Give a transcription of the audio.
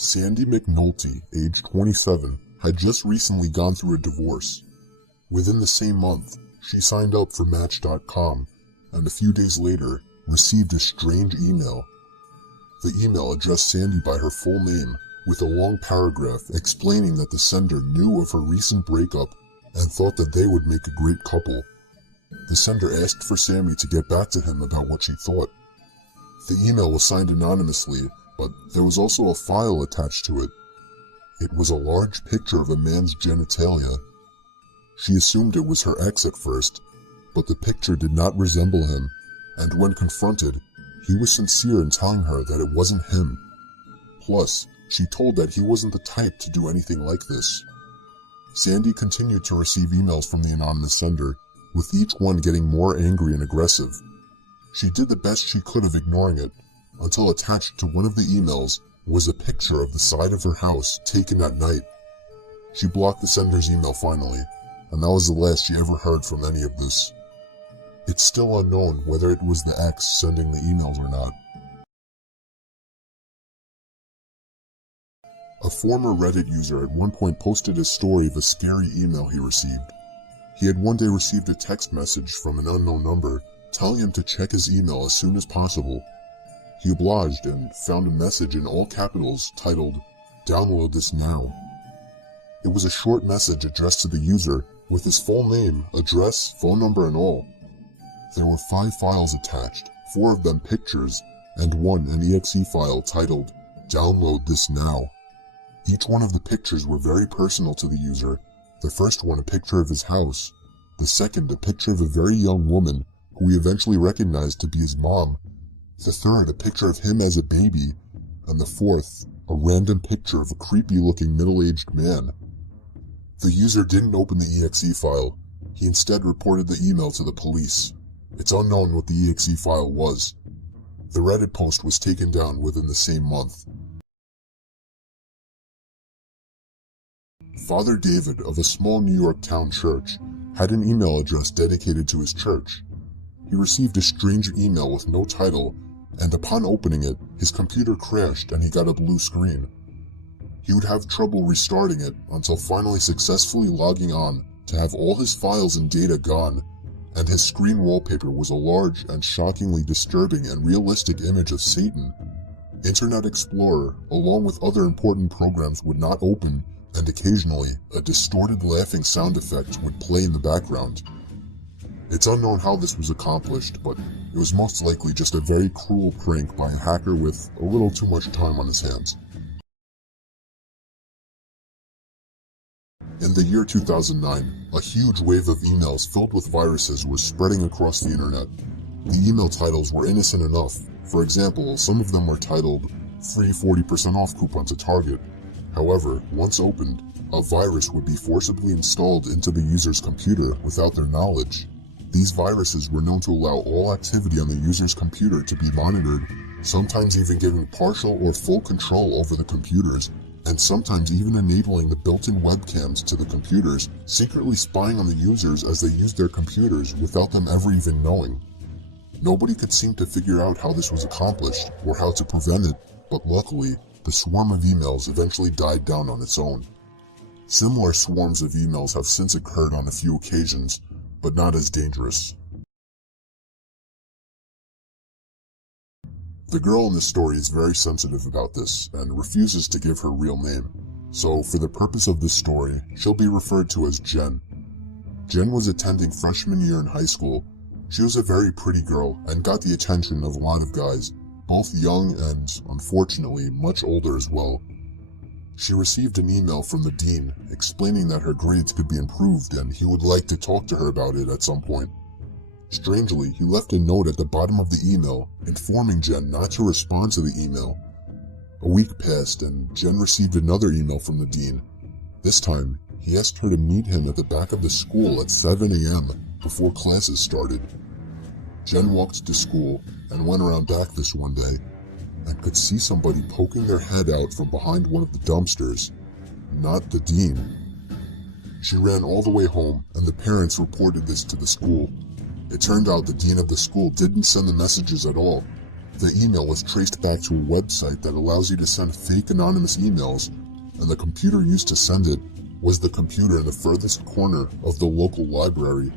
Sandy McNulty, age 27, had just recently gone through a divorce. Within the same month, she signed up for Match.com and a few days later received a strange email. The email addressed Sandy by her full name with a long paragraph explaining that the sender knew of her recent breakup and thought that they would make a great couple. The sender asked for Sammy to get back to him about what she thought. The email was signed anonymously, but there was also a file attached to it. It was a large picture of a man's genitalia. She assumed it was her ex at first, but the picture did not resemble him, and when confronted, he was sincere in telling her that it wasn't him. Plus, she told that he wasn't the type to do anything like this. Sandy continued to receive emails from the anonymous sender, with each one getting more angry and aggressive. She did the best she could of ignoring it, until attached to one of the emails was a picture of the side of her house taken at night. She blocked the sender's email finally, and that was the last she ever heard from any of this. It's still unknown whether it was the ex sending the emails or not. A former Reddit user at one point posted a story of a scary email he received. He had one day received a text message from an unknown number telling him to check his email as soon as possible. He obliged and found a message in all capitals titled, "Download this now." It was a short message addressed to the user with his full name, address, phone number, and all. There were 5 files attached, 4 of them pictures, and one an exe file titled, "Download this now." Each one of the pictures were very personal to the user. The first one a picture of his house, the second a picture of a very young woman who he eventually recognized to be his mom, the third a picture of him as a baby, and the fourth a random picture of a creepy-looking middle-aged man. The user didn't open the exe file. He instead reported the email to the police. It's unknown what the exe file was. The Reddit post was taken down within the same month. Father David of a small New York town church had an email address dedicated to his church. He received a strange email with no title, and upon opening it, his computer crashed and he got a blue screen. He would have trouble restarting it until finally successfully logging on to have all his files and data gone, and his screen wallpaper was a large and shockingly disturbing and realistic image of Satan. Internet Explorer, along with other important programs, would not open, and occasionally, a distorted laughing sound effect would play in the background. It's unknown how this was accomplished, but it was most likely just a very cruel prank by a hacker with a little too much time on his hands. In the year 2009, a huge wave of emails filled with viruses was spreading across the internet. The email titles were innocent enough. For example, some of them were titled, "Free 40% off coupon to Target." However, once opened, a virus would be forcibly installed into the user's computer without their knowledge. These viruses were known to allow all activity on the user's computer to be monitored, sometimes even giving partial or full control over the computers, and sometimes even enabling the built-in webcams to the computers, secretly spying on the users as they used their computers without them ever even knowing. Nobody could seem to figure out how this was accomplished or how to prevent it, but luckily, the swarm of emails eventually died down on its own. Similar swarms of emails have since occurred on a few occasions, but not as dangerous. The girl in this story is very sensitive about this and refuses to give her real name, so for the purpose of this story, she'll be referred to as Jen. Jen was attending freshman year in high school. She was a very pretty girl and got the attention of a lot of guys, both young and, unfortunately, much older as well. She received an email from the dean explaining that her grades could be improved and he would like to talk to her about it at some point. Strangely, he left a note at the bottom of the email informing Jen not to respond to the email. A week passed and Jen received another email from the dean. This time, he asked her to meet him at the back of the school at 7 a.m. before classes started. Jen walked to school and went around back this one day and could see somebody poking their head out from behind one of the dumpsters. Not the dean. She ran all the way home and the parents reported this to the school. It turned out the dean of the school didn't send the messages at all. The email was traced back to a website that allows you to send fake anonymous emails, and the computer used to send it was the computer in the furthest corner of the local library.